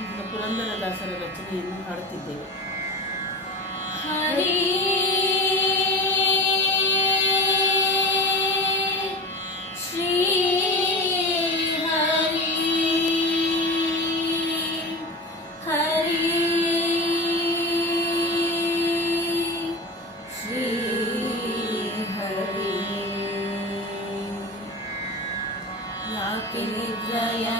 ಇದನ್ನು ಪುರಂದರದಾಸರ ರಚನೆಯನ್ನು ಹಾಡುತ್ತಿದ್ದೇವೆ ಯಾಕೆ ಜಯ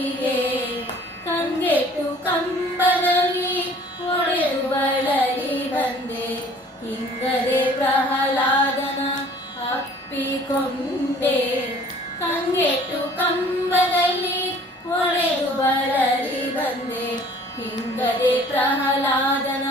இங்கதே பிரகலாதன அப்பி கொண்டே கங்கேட்டு கம்பதலி ஒரே பலரி வந்தே இங்கதே பிரகலாதன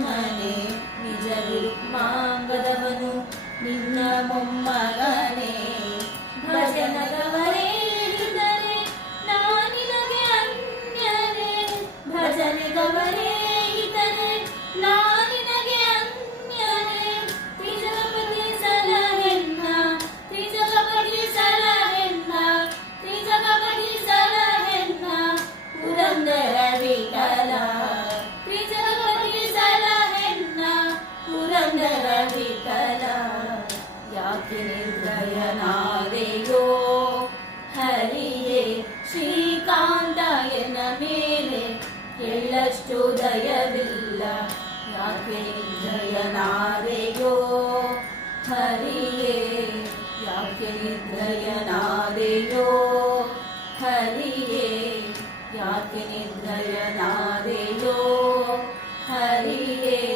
ष्टय याक्यनिनाो हरिये याक्यनिद्रयनादो हरिये याक्यनिद्रयनादो हरिये